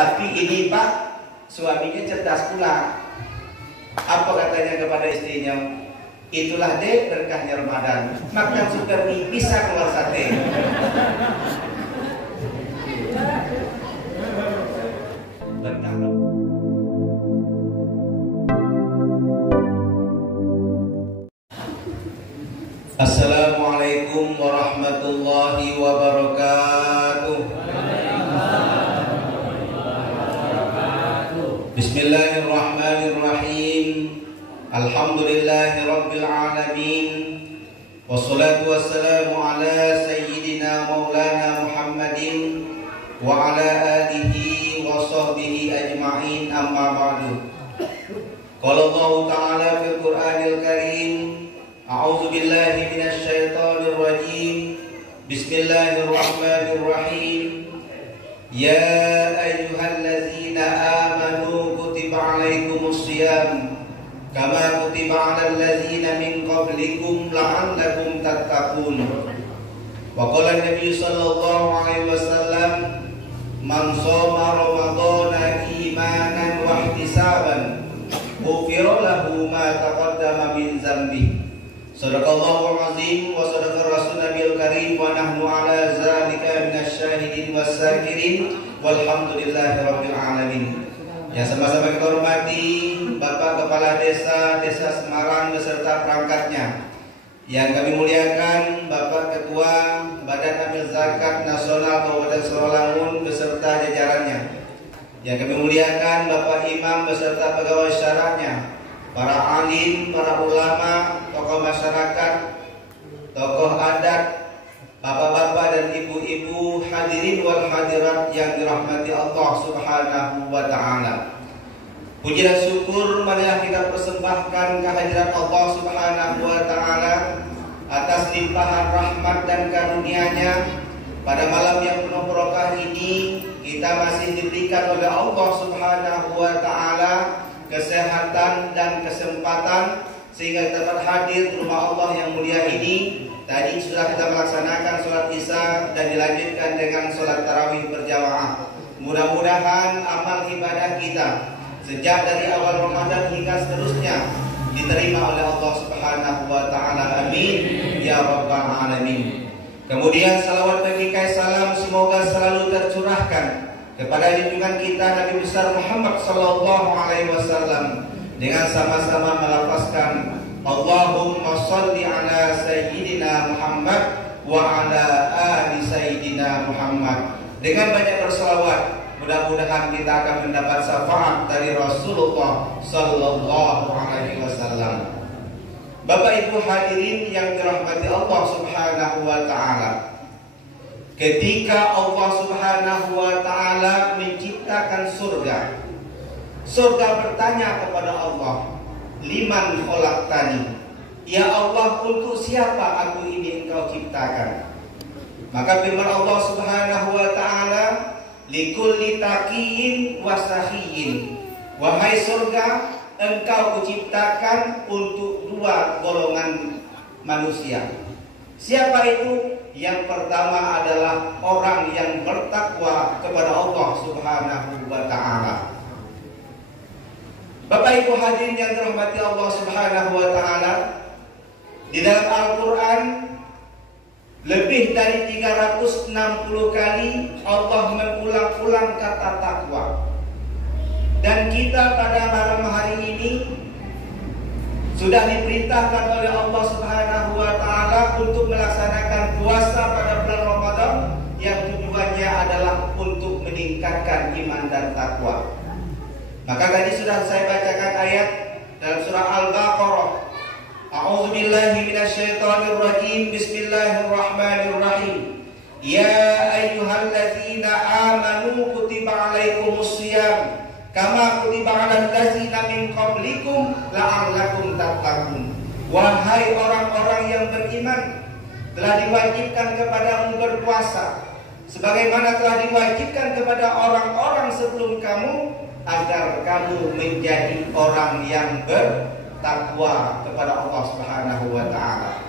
Tapi ini Pak, suaminya cerdas pula. Apa katanya kepada istrinya? Itulah deh berkahnya Ramadan. Makan super mie bisa keluar sate. Berkah. Assalamualaikum warahmatullahi wabarakatuh. Bismillahirrahmanirrahim. Alhamdulillahi rabbil alamin. Wassalatu wassalamu ala sayyidina maulana Muhammadin wa ala alihi wa sahbihi ajma'in, amma ba'du. Qala Allah ta'ala fil Qur'anil Karim, a'udzu billahi minasy syaithanir rajim. Bismillahirrahmanirrahim. Ya ayyuhalladzina amanu kutiba 'alaikumus shiyam kama kutiba 'alal ladzina min qablikum la'allakum tattaqun. Wa qala an-nabiy sallallahu alaihi wasallam, man shoma ramadhana imanan wa ihtisaban ghufira lahu ma taqaddama min dzambihi. Shadaqallahul azim wa shadaqar rasul nabiyil karim wa nahnu ala zalika minasyahidin wassakirin walhamdulillahi rabbil alamin. Yang sama-sama kita hormati Bapak Kepala Desa Semarang beserta perangkatnya. Yang kami muliakan Bapak Ketua Badan Amil Zakat Nasional Kabupaten Sarolangun beserta jajarannya. Yang kami muliakan Bapak Imam beserta pegawai syarahnya, para alim, para ulama, tokoh masyarakat, tokoh adat, bapak-bapak dan ibu-ibu, hadirin wal hadirat yang dirahmati Allah Subhanahu wa ta'ala. Puji dan syukur marilah kita persembahkan kehadiran Allah Subhanahu wa ta'ala atas limpahan rahmat dan karunia-Nya. Pada malam yang penuh barokah ini kita masih diberikan oleh Allah Subhanahu wa ta'ala kesehatan dan kesempatan sehingga kita dapat hadir di rumah Allah yang mulia ini. Tadi sudah kita melaksanakan sholat isya dan dilanjutkan dengan sholat tarawih berjamaah. Mudah-mudahan amal ibadah kita sejak dari awal Ramadan hingga seterusnya diterima oleh Allah Subhanahu wa ta'ala. Amin ya rabbal alamin. Kemudian salawat bagi salam semoga selalu tercurahkan kepada junjungan kita Nabi besar Muhammad sallallahu alaihi wasallam dengan sama-sama melafazkan Allahumma shalli ala sayyidina Muhammad wa ala ali sayyidina Muhammad. Dengan banyak berselawat, mudah-mudahan kita akan mendapat syafaat dari Rasulullah sallallahu alaihi wasallam. Bapak Ibu hadirin yang dirahmati Allah Subhanahu wa ta'ala, ketika Allah Subhanahu wa ta'ala menciptakan surga, surga bertanya kepada Allah, liman khalaqtani? Ya Allah, untuk siapa aku ini engkau ciptakan? Maka firman Allah Subhanahu wa ta'ala, likulli taqiyyin wa sakhiyyin. Wahai surga, engkau kuciptakan untuk dua golongan manusia. Siapa itu? Yang pertama adalah orang yang bertakwa kepada Allah Subhanahu wa ta'ala. Bapak Ibu hadirin yang dirahmati Allah Subhanahu wa ta'ala, di dalam Al-Quran lebih dari 360 kali Allah mengulang-ulang kata takwa. Dan kita pada malam hari ini sudah diperintahkan oleh Allah Subhanahu wa ta'ala untuk melaksanakan puasa pada bulan Ramadan yang tujuannya adalah untuk meningkatkan iman dan takwa. Maka tadi sudah saya bacakan ayat dalam surah Al-Baqarah. A'udzu billahi minasyaitonir rajim. Bismillahirrahmanirrahim. Ya ayyuhalladzina amanu kutiba 'alaikumus shiyam kama kutiba 'alal ladzina min qablikum la'allakum tattaqun. Wahai orang-orang yang beriman, telah diwajibkan kepadamu berpuasa sebagaimana telah diwajibkan kepada orang-orang sebelum kamu, agar kamu menjadi orang yang bertakwa kepada Allah Subhanahu wa ta'ala.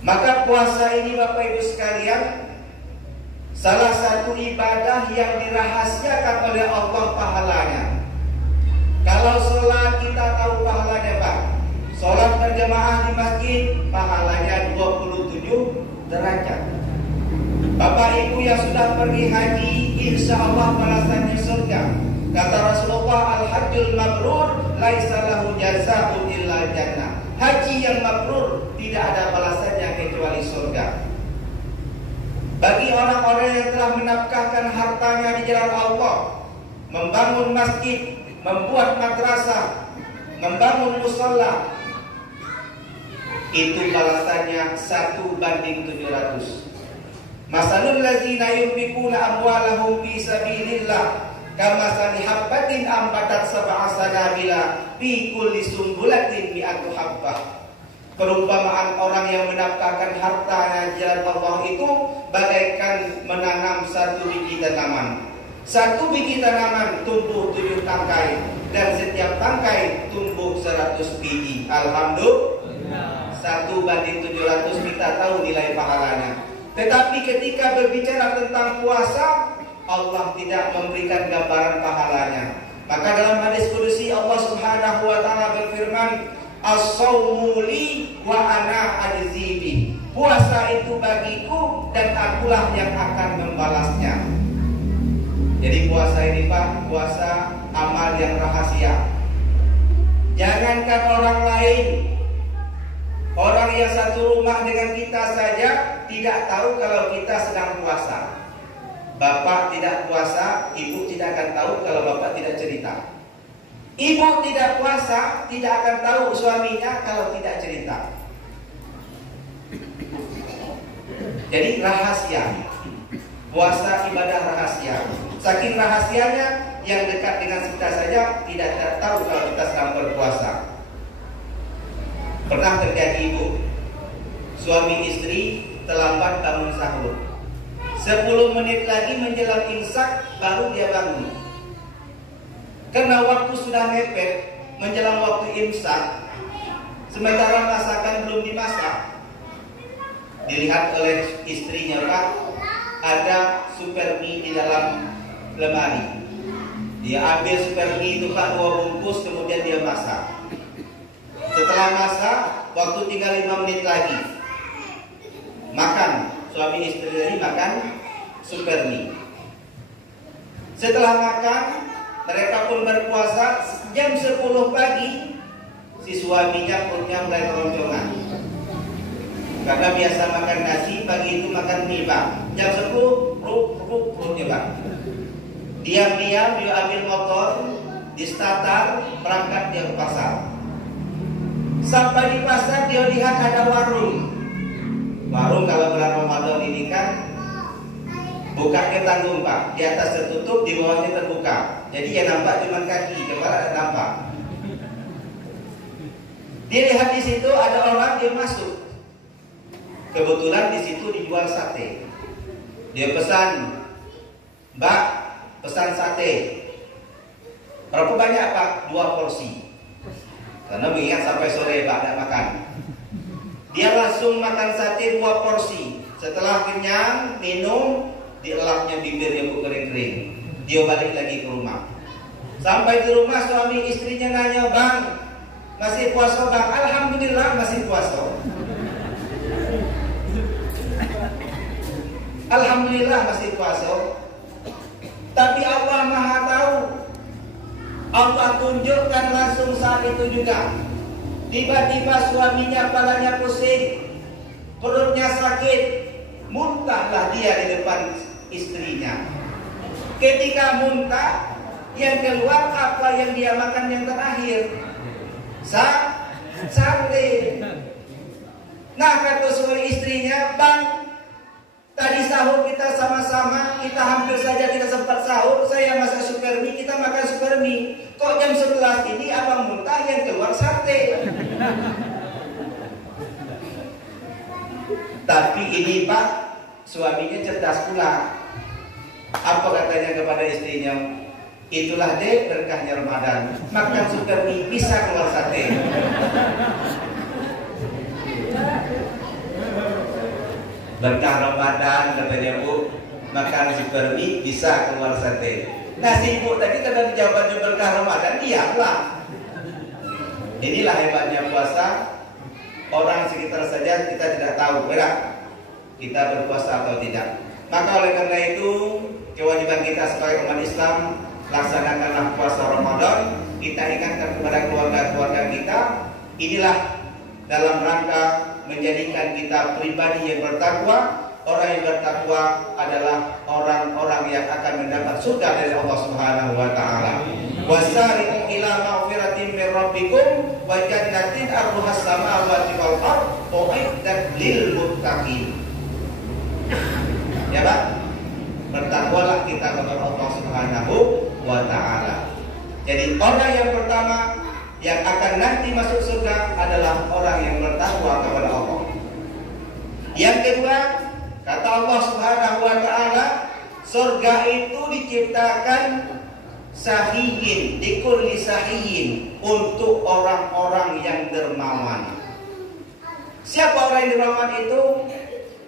Maka puasa ini Bapak Ibu sekalian salah satu ibadah yang dirahasiakan oleh Allah pahalanya. Kalau sholat kita tahu pahalanya Pak. Sholat berjamaah di masjid pahalanya 27 derajat. Bapak Ibu yang sudah pergi haji, insya Allah balasannya surga. Kata Rasulullah, al-hajjul mabrur laisa lahu jazaa'un illa jannah. Haji yang mabrur tidak ada balasannya kecuali surga. Bagi orang-orang yang telah menafkahkan hartanya di jalan Allah, membangun masjid, membuat madrasah, membangun mushola, itu balasannya 1:700. Masalul ladzina yunfiquna amwalahum fi sabilillah kamasali habbatin ambatat sab'a sanabila fi kulli sumbulatin mi'atu habbah. Perumpamaan orang yang menafkahkan hartanya di jalan Allah itu bagaikan menanam satu biji tanaman. Satu biji tanaman tumbuh 7 tangkai dan setiap tangkai tumbuh 100 biji. Alhamdulillah. 1:700 kita tahu nilai pahalanya. Tetapi ketika berbicara tentang puasa, Allah tidak memberikan gambaran pahalanya. Maka dalam hadis qudsi Allah Subhanahu wa taala berfirman, "As-shaumu li wa ana ajzi bi." Puasa itu bagiku dan akulah yang akan membalasnya. Jadi puasa ini Pak, puasa amal yang rahasia. Jangankan orang lain, orang yang satu rumah dengan kita saja tidak tahu kalau kita sedang puasa. Bapak tidak puasa, ibu tidak akan tahu kalau bapak tidak cerita. Ibu tidak puasa, tidak akan tahu suaminya kalau tidak cerita. Jadi rahasia. Puasa ibadah rahasia. Saking rahasianya, yang dekat dengan kita saja tidak tahu kalau kita sedang berpuasa. Pernah terjadi ibu, suami istri terlambat bangun sahur. 10 menit lagi menjelang imsak baru dia bangun. Karena waktu sudah mepet menjelang waktu imsak, sementara masakan belum dimasak. Dilihat oleh istrinya, Pak, ada super mie di dalam lemari. Dia ambil super mie itu Pak 2 bungkus, kemudian dia masak. Setelah masak, waktu tinggal 5 menit lagi. Makan, suami istri tadi makan super mie. Setelah makan, mereka pun berpuasa. Jam 10 pagi, si suaminya perutnya mulai keroncongan. Karena biasa makan nasi, pagi itu makan mie Pak. Jam 10, perutnya Pak. Diam-diam dia ambil motor, di starter, berangkat dia ke pasar. Sampai di pasar dia lihat ada warung. Warung kalau bulan Ramadan ini kan bukanya tanggung Pak. Di atas tertutup, di bawahnya terbuka. Jadi yang nampak cuma kaki, kepala tidak nampak. Dia lihat di situ ada orang, dia masuk. Kebetulan di situ dijual sate. Dia pesan, "Mbak, pesan sate." Berapa banyak Pak? 2 porsi. Karena mengingat sampai sore Pak tidak makan. Dia langsung makan sate 2 porsi. Setelah kenyang, minum, dielapnya bibirnya kering-kering. Dia balik lagi ke rumah. Sampai di rumah suami istrinya nanya, "Bang, masih puasa Bang?" "Alhamdulillah masih puasa." Alhamdulillah masih puasa. Tapi Allah Maha tahu. Allah tunjukkan langsung saat itu juga. Tiba-tiba suaminya kepalanya pusing, perutnya sakit, muntahlah dia di depan istrinya. Ketika muntah, yang keluar apa yang dia makan yang terakhir? Sate. Nah kata suami istrinya, "Bang, tadi sahur kita sama-sama, kita hampir saja tidak sempat sahur. Saya masak super mie, kita makan super mie. Kok jam 11 ini abang muntah yang keluar sate?" Tapi ini Pak, suaminya cerdas pula. Apa katanya kepada istrinya? "Itulah deh berkahnya Ramadan. Makan super mie bisa keluar sate." Berkah Ramadan katanya Bu. makan supermi bisa keluar sate. Nasi ibu tadi kadang dijawab berkah Ramadan, diamlah. Inilah hebatnya puasa. Orang sekitar saja kita tidak tahu berat kita berpuasa atau tidak. Maka oleh karena itu kewajiban kita sebagai umat Islam, laksanakanlah puasa Ramadan. Kita ingatkan kepada keluarga-keluarga kita. Inilah dalam rangka menjadikan kita pribadi yang bertakwa. Orang yang bertakwa adalah orang-orang yang akan mendapat surga dari Allah Subhanahu wa taala. Wasari'u ila maghfiratin min rabbikum wa jannatin 'arduhas samawati wal ardh u'iddat lil muttaqin. Ya, Pak. Bertakwalah kita kepada Allah Subhanahu wa taala. Jadi orang yang pertama yang akan nanti masuk surga adalah orang yang bertakwa kepada Allah. Yang kedua, kata Allah Subhanahu wa taala, surga itu diciptakan sahiyin, dikulli sahiyin, untuk orang-orang yang dermawan. Siapa orang yang dermawan itu?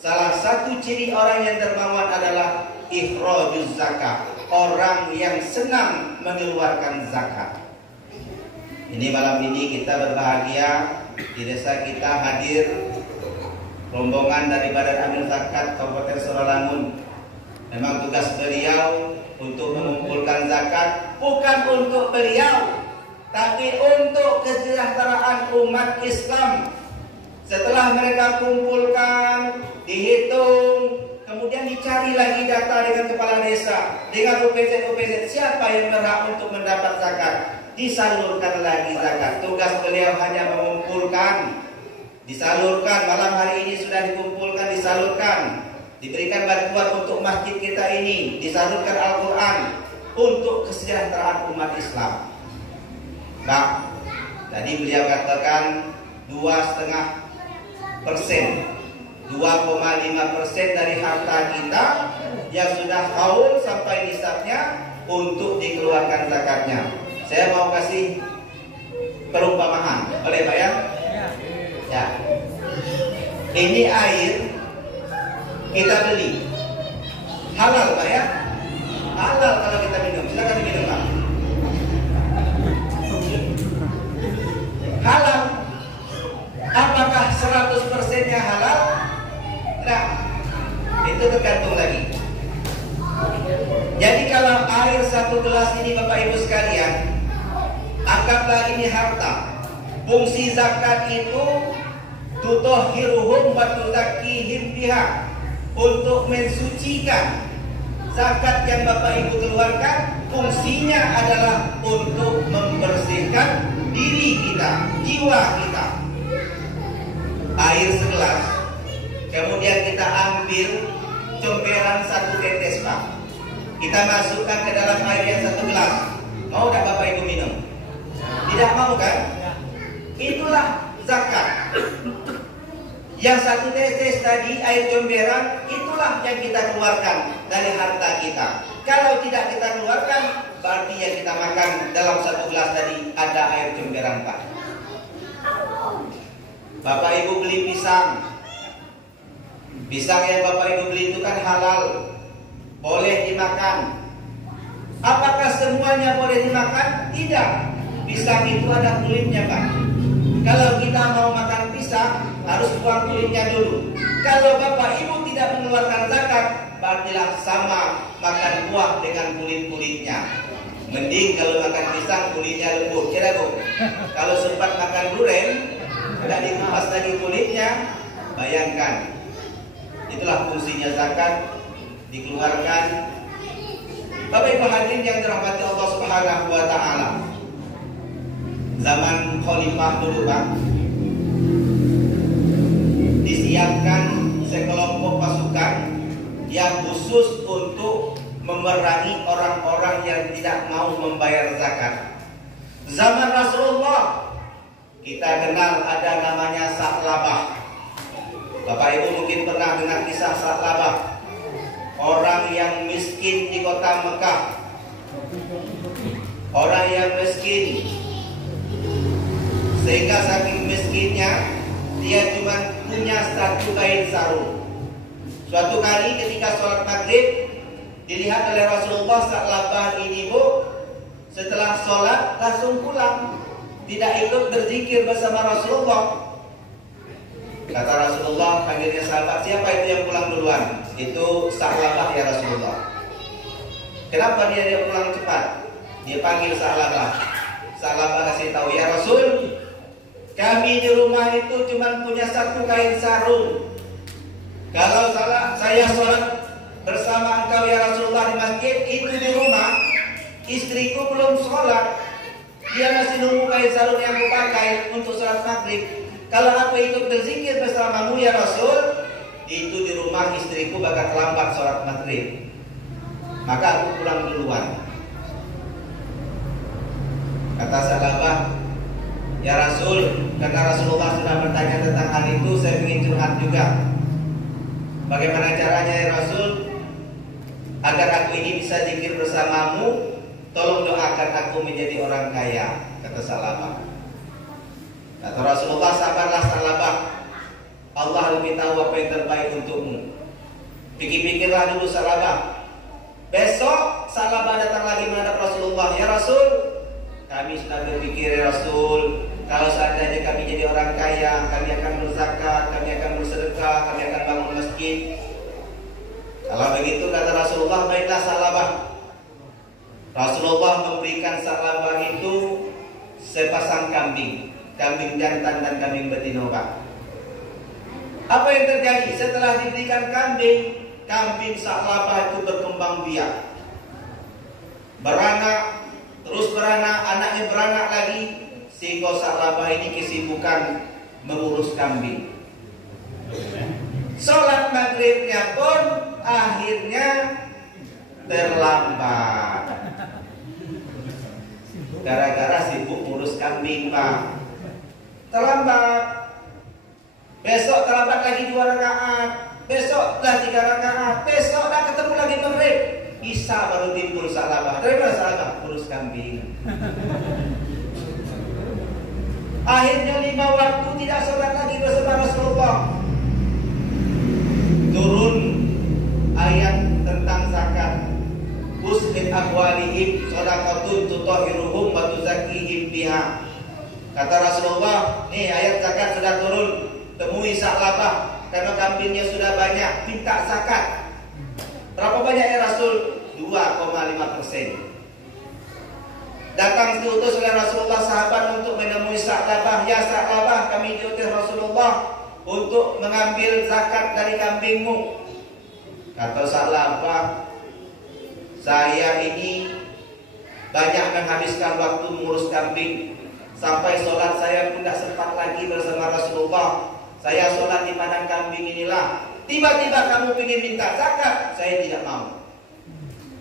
Salah satu ciri orang yang dermawan adalah ikhrajuz zakat, orang yang senang mengeluarkan zakat. Ini malam ini kita berbahagia di desa kita hadir rombongan dari Badan Amil Zakat Kabupaten Suralangun. Memang tugas beliau untuk mengumpulkan zakat, bukan untuk beliau, tapi untuk kesejahteraan umat Islam. Setelah mereka kumpulkan, dihitung, kemudian dicari lagi data dengan kepala desa, dengan OPZ, siapa yang berhak untuk mendapat zakat, disalurkan lagi zakat. Tugas beliau hanya mengumpulkan, disalurkan. Malam hari ini sudah dikumpulkan, disalurkan, diberikan bantuan untuk masjid kita ini, disalurkan Al-Quran untuk kesejahteraan umat Islam. Nah, tadi beliau katakan 2,5% dari harta kita yang sudah haul sampai nisabnya untuk dikeluarkan zakatnya. Saya mau kasih perumpamaan, boleh Pak ya? Ya. Ini air kita beli halal Pak ya? Halal kalau kita minum. Silakan diminum Pak. Halal. Apakah 100%-nya halal? Nah, itu tergantung lagi. Jadi kalau air 1 gelas ini Bapak Ibu sekalian, anggaplah ini harta. Fungsi zakat itu tutahhiruhum wa tuzakkihim biha, untuk mensucikan. Zakat yang Bapak Ibu keluarkan fungsinya adalah untuk membersihkan diri kita, jiwa kita. Air segelas, kemudian kita ambil comberan 1 tetes Pak, kita masukkan ke dalam air yang 1 gelas. Mau tidak Bapak Ibu minum? Tidak mau kan? Itulah zakat. Yang 1 tetes tadi, air comberan, itulah yang kita keluarkan dari harta kita. Kalau tidak kita keluarkan, berarti yang kita makan dalam 1 gelas tadi ada air comberan Pak. Bapak Ibu beli pisang. Pisang yang Bapak Ibu beli itu kan halal, boleh dimakan. Apakah semuanya boleh dimakan? Tidak. Pisang itu ada kulitnya Pak. Kalau kita mau makan pisang, harus buang kulitnya dulu. Kalau Bapak Ibu tidak mengeluarkan zakat, berartilah sama makan buah dengan kulit-kulitnya. Mending kalau makan pisang kulitnya lembut, kira Bu. Kalau sempat makan durian, tidak dikupas lagi kulitnya, bayangkan. Itulah fungsinya zakat, dikeluarkan. Bapak Ibu hadirin yang dirahmati Allah Subhanahu wa taala. Zaman khalifah dulu Pak, disiapkan sekelompok pasukan yang khusus untuk memerangi orang-orang yang tidak mau membayar zakat. Zaman Rasulullah kita kenal ada namanya Sa'labah. Bapak Ibu mungkin pernah dengar kisah Sa'labah, orang yang miskin di kota Mekah. Orang yang miskin, sehingga saking miskinnya dia cuma punya 1 kain sarung. Suatu kali ketika sholat maghrib, dilihat oleh Rasulullah Sa'labah ini Bu, setelah sholat langsung pulang, tidak ikut berzikir bersama Rasulullah. Kata Rasulullah, panggilnya sahabat, siapa itu yang pulang duluan? Itu Sa'labah ya Rasulullah. Kenapa dia pulang cepat? Dia panggil Sa'labah. Sa'labah kasih tahu, ya Rasul, kami di rumah itu cuma punya satu kain sarung. Kalau saya sholat bersama engkau ya Rasulullah di masjid, itu di rumah istriku belum sholat, dia masih nunggu kain sarung yang aku pakai untuk sholat maghrib. Kalau aku ikut berzikir bersamamu ya Rasul, itu di rumah istriku bakal terlambat sholat maghrib, maka aku pulang duluan. Kata Sa'labah, ya Rasul, karena Rasulullah sudah bertanya tentang hal itu, saya ingin curhat juga. Bagaimana caranya ya Rasul, agar aku ini bisa zikir bersamamu? Tolong doakan aku menjadi orang kaya, kata Sa'labah. Kata Rasulullah, sabarlah Sa'labah, Allah lebih tahu apa yang terbaik untukmu. Pikir-pikirlah dulu Sa'labah. Besok Sa'labah datang lagi menghadap Rasulullah, ya Rasul, kami sudah berpikir ya Rasul, kalau seandainya kami jadi orang kaya, kami akan berzakat, kami akan bersedekah, kami akan bangun masjid. Kalau begitu kata Rasulullah, baiklah Sa'labah. Rasulullah memberikan Sa'labah itu sepasang kambing, kambing jantan dan kambing betina. Apa yang terjadi setelah diberikan kambing? Kambing Sa'labah itu berkembang biak, beranak, terus beranak, anaknya beranak lagi, sehingga Sa'labah ini kesibukan mengurus kambing. Sholat maghribnya pun akhirnya terlambat, gara-gara sibuk ngurus kambing Pak. Terlambat. Besok terlambat lagi 2 rakaat, besok dah 3 rakaat, besok dah ketemu lagi maghrib. Isya baru timbul Sa'labah. Dari mana Sa'labah? Urus kambing. Akhirnya 5 waktu tidak sholat lagi bersama Rasulullah. Turun ayat tentang zakat. Khudz min amwalihim shadaqatun tutahhiruhum wa tuzakkihim biha. Kata Rasulullah, nih ayat zakat sudah turun. Temui Sa'labah, karena kambingnya sudah banyak, minta zakat. Berapa banyak ya Rasul? 2,5%. Datang diutus oleh Rasulullah sahabat untuk menemui Sa'labah. Ya Sa'labah, kami diutus Rasulullah untuk mengambil zakat dari kambingmu. Kata Sa'labah, saya ini banyak menghabiskan waktu mengurus kambing, sampai sholat saya pun tidak sempat lagi bersama Rasulullah. Saya sholat di padang kambing inilah. Tiba-tiba kamu ingin minta zakat, saya tidak mau.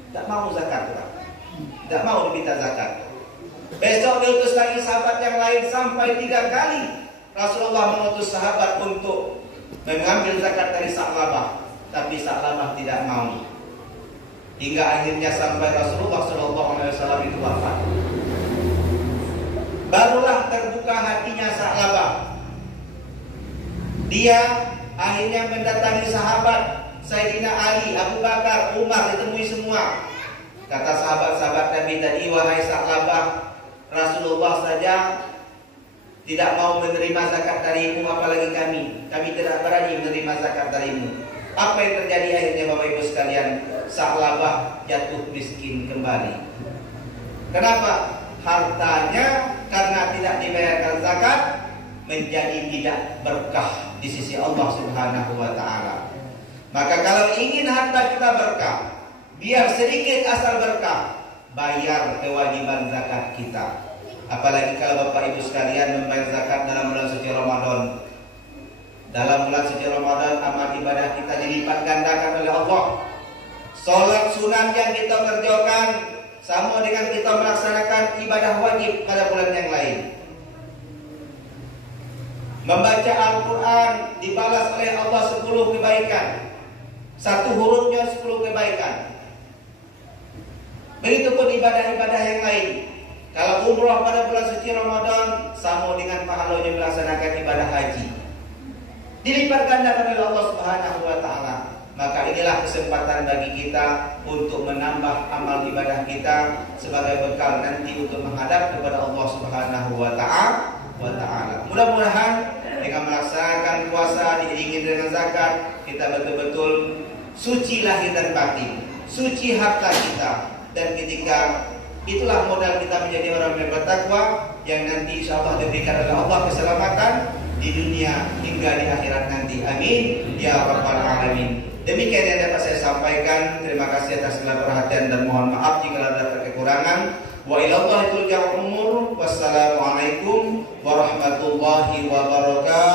Tidak mau zakat, tidak mau diminta zakat. Besok diutus lagi sahabat yang lain, sampai 3 kali Rasulullah mengutus sahabat untuk mengambil zakat dari Sa'labah, tapi Sa'labah tidak mau. Hingga akhirnya sampai Rasulullah SAW itu wafat. Barulah terbuka hatinya Sa'labah. Dia akhirnya mendatangi sahabat Sayyidina Ali, Abu Bakar, Umar, ditemui semua. Kata sahabat-sahabat Nabi tadi, wahai Sa'labah, Rasulullah saja tidak mau menerima zakat darimu, apalagi kami. Kami tidak berani menerima zakat darimu. Apa yang terjadi akhirnya Bapak Ibu sekalian? Sa'labah jatuh miskin kembali. Kenapa? Hartanya karena tidak dibayarkan zakat menjadi tidak berkah di sisi Allah Subhanahu wa taala. Maka kalau ingin harta kita berkah, biar sedikit asal berkah, bayar kewajiban zakat kita. Apalagi kalau Bapak Ibu sekalian membayar zakat dalam bulan suci Ramadan. Dalam bulan suci Ramadan amal ibadah kita dilipat gandakan oleh Allah. Salat sunat yang kita kerjakan sama dengan kita melaksanakan ibadah wajib pada bulan yang lain. Membaca Al-Quran dibalas oleh Allah 10 kebaikan. Satu hurufnya 10 kebaikan. Begitupun ibadah-ibadah yang lain. Kalau umrah pada bulan suci Ramadan sama dengan pahalanya melaksanakan ibadah haji. Dilipat gandakan oleh Allah Subhanahu wa taala. maka inilah kesempatan bagi kita untuk menambah amal ibadah kita sebagai bekal nanti untuk menghadap kepada Allah Subhanahu wa Ta'ala. Mudah-mudahan dengan melaksanakan puasa diiringi dengan zakat, kita betul-betul suci lahir dan batin, suci harta kita, dan ketika itulah modal kita menjadi orang yang bertakwa yang nanti insyaallah diberikan oleh Allah keselamatan di dunia hingga di akhirat nanti. Amin ya rabbal alamin. Demikian yang dapat saya sampaikan. Terima kasih atas segala perhatian dan mohon maaf jika ada kekurangan. Wa ilallahi turja'ul umur. Wassalamualaikum warahmatullahi wabarakatuh.